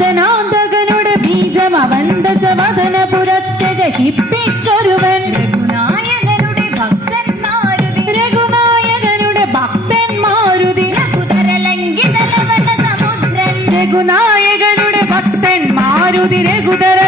മദനാന്തകനുടെ ബീജം അവൻ ദശമദനപുരത്തിരഹിപ്പിച്ചൊരുവൻ രഘുനായകനുടെ ഭക്തൻ മാരുതി രഘുനായകനുടെ ഭക്തൻ മാരുതി രഘുതരലങ്കിതലവന സമുദ്രൻ. രഘുനായകനുടെ ഭക്തൻ മാരുതി രഘുതര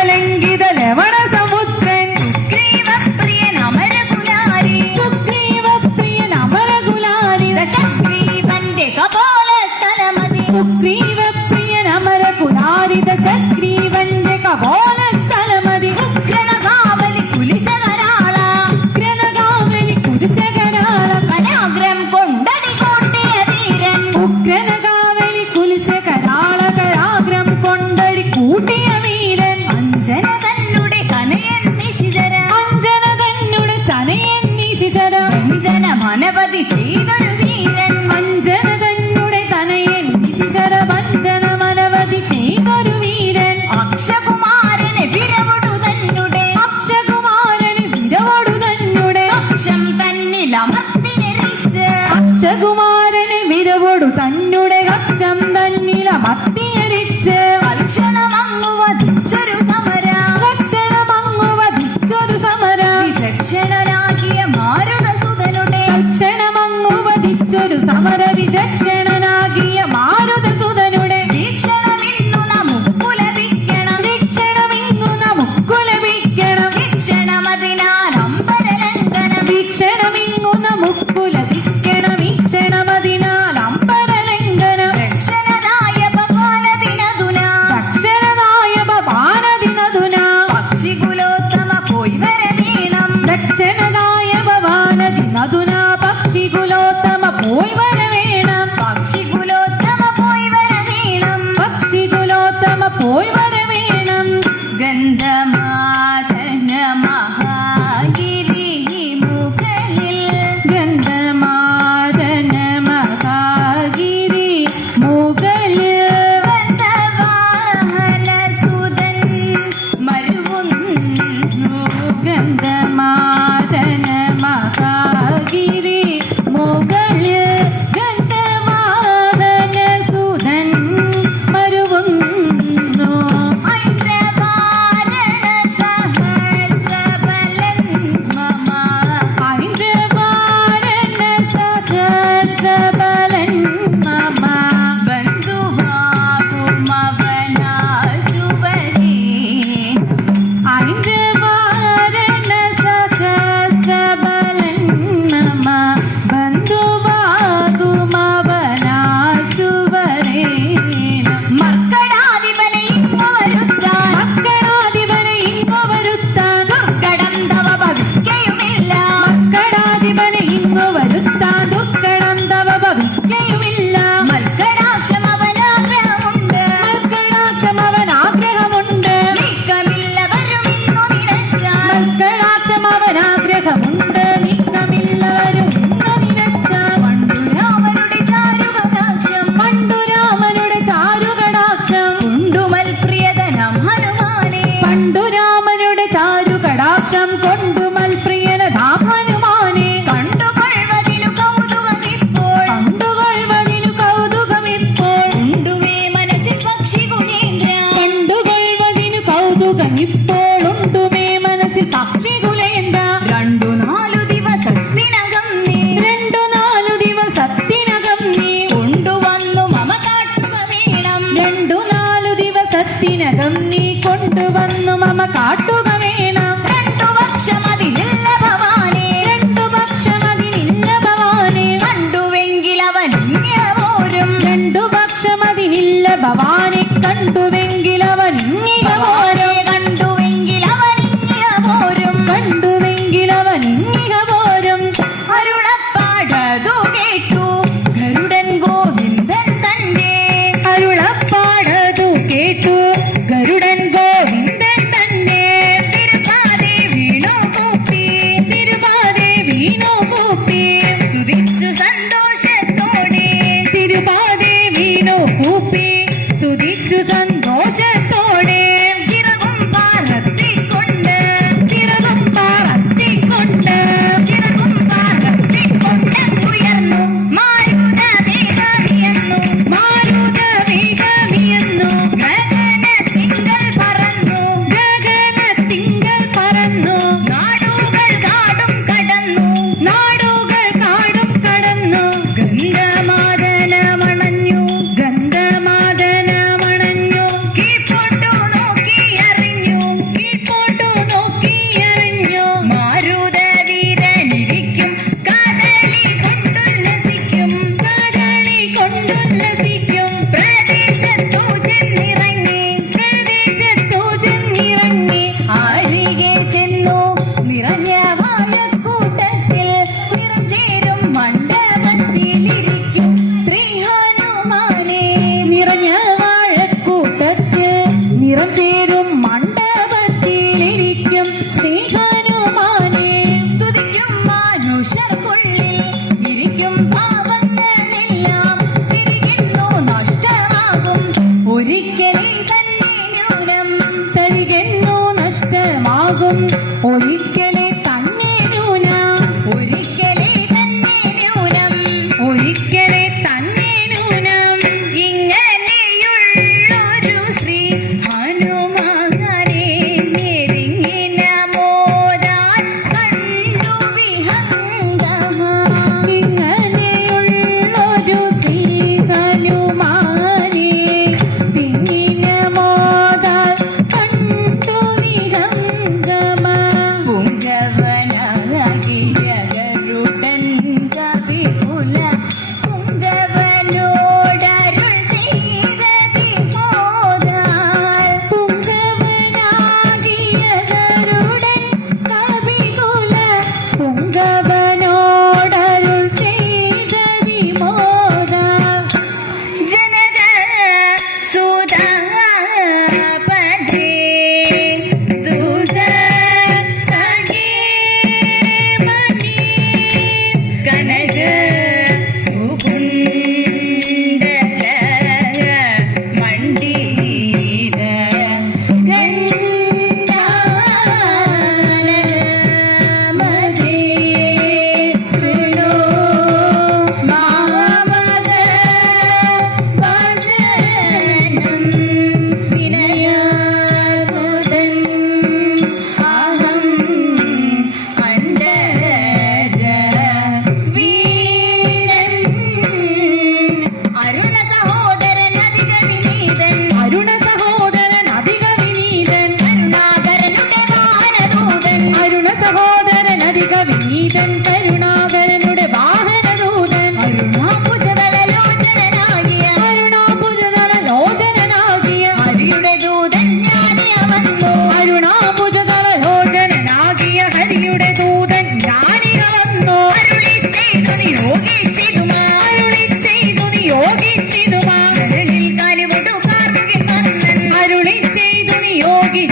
ಹಾಗಾಗಿ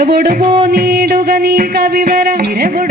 കവിവര പോ നീടുക നീ കവിവര തിരകൊടു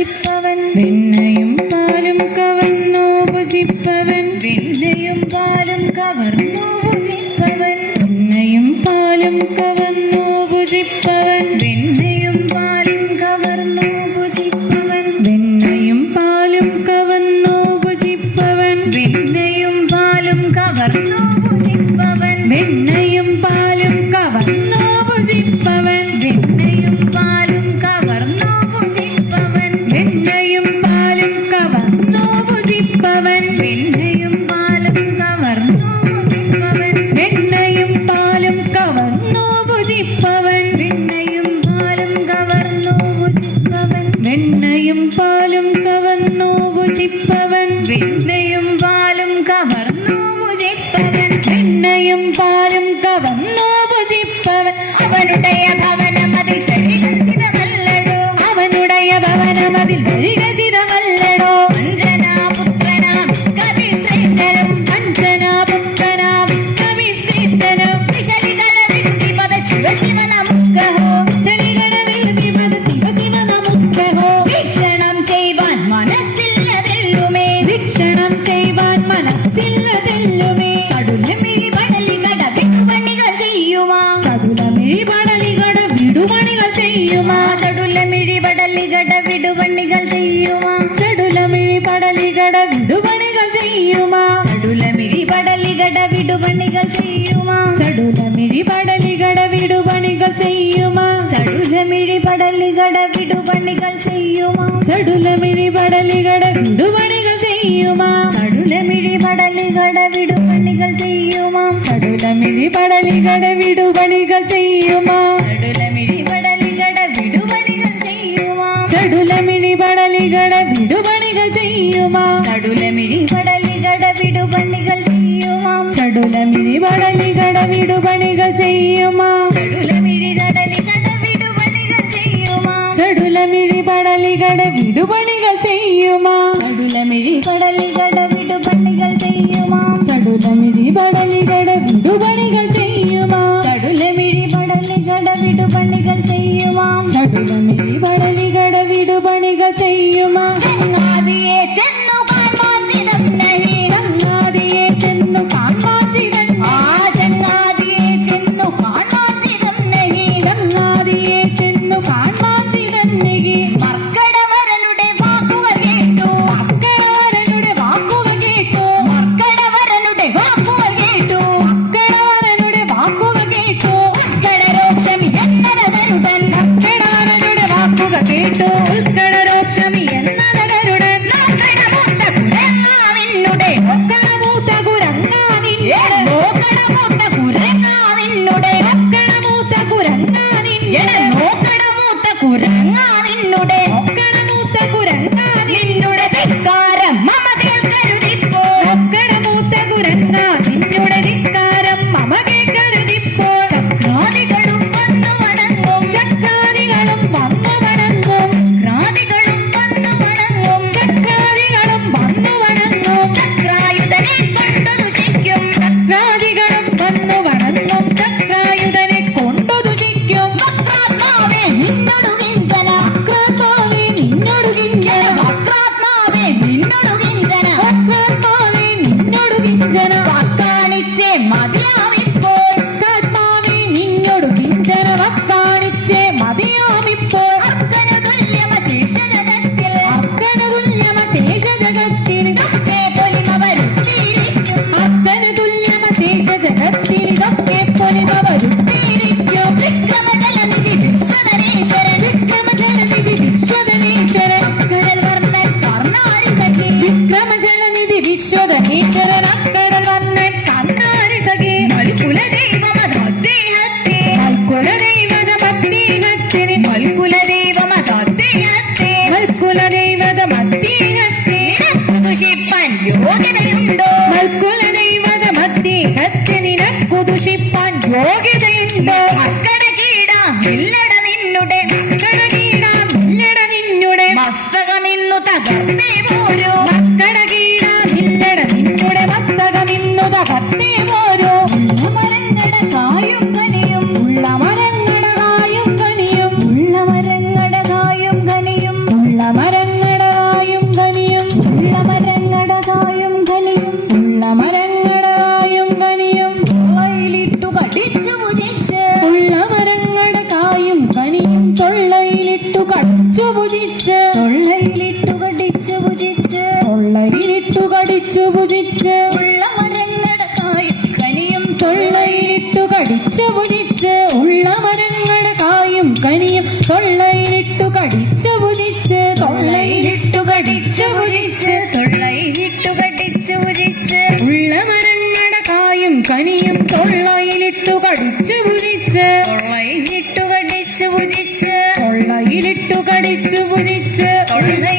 ഉപജിപ്പവൻ വെണ്ണയും പാലും കവർന്നോപജിപ്പവൻ വെണ്ണയും പാലും കവർന്നോപജിപ്പവൻ വെണ്ണയും പാലും കവർ പണികൾ ചെയ്യുമാ. ചടുലമിഴി പടലികട വിടുപണികൾ ചെയ്യുമാ. ചടുലമിഴി പടലികട വിടുപണികൾ ചെയ്യുമാ. ചടുലമിഴി പടലികട വിടുപണികൾ ചെയ്യുമാ. ചടുലമിഴി പടലികട വിടുപണികൾ ചെയ്യുമാ. ചടുലമിഴി പടലികട വിടുപണികൾ ചെയ്യുമാ. ചടുലമിഴി പടലികട വിടുപണികൾ ചെയ്യുമാ. ചടുലമിഴി പടലികട വിടുപണികൾ ചെയ്യുമാ. കടുലമിഴി പടലികട വിടുപണികൾ ചെയ്യുമാ കടുലമിഴി പടലികട വിടുപണികൾ ചെയ്യുമാ കടുലമിഴി പടലികട വിടുപണി 먹이 된다. കടിച്ചു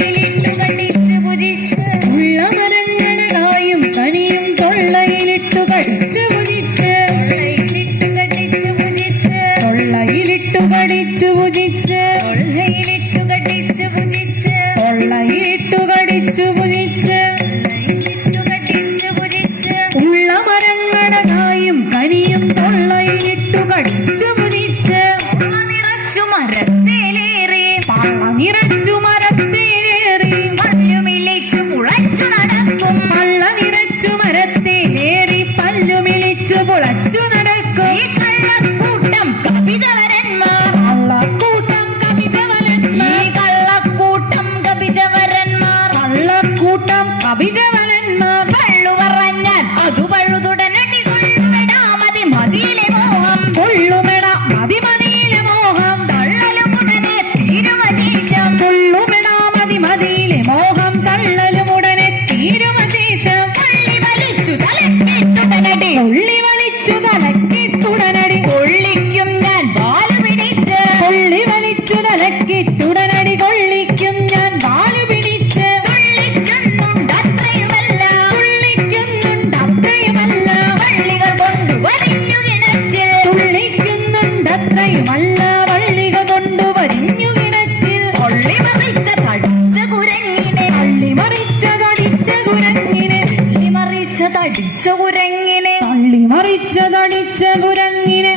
പച്ചകുരങ്ങിനെ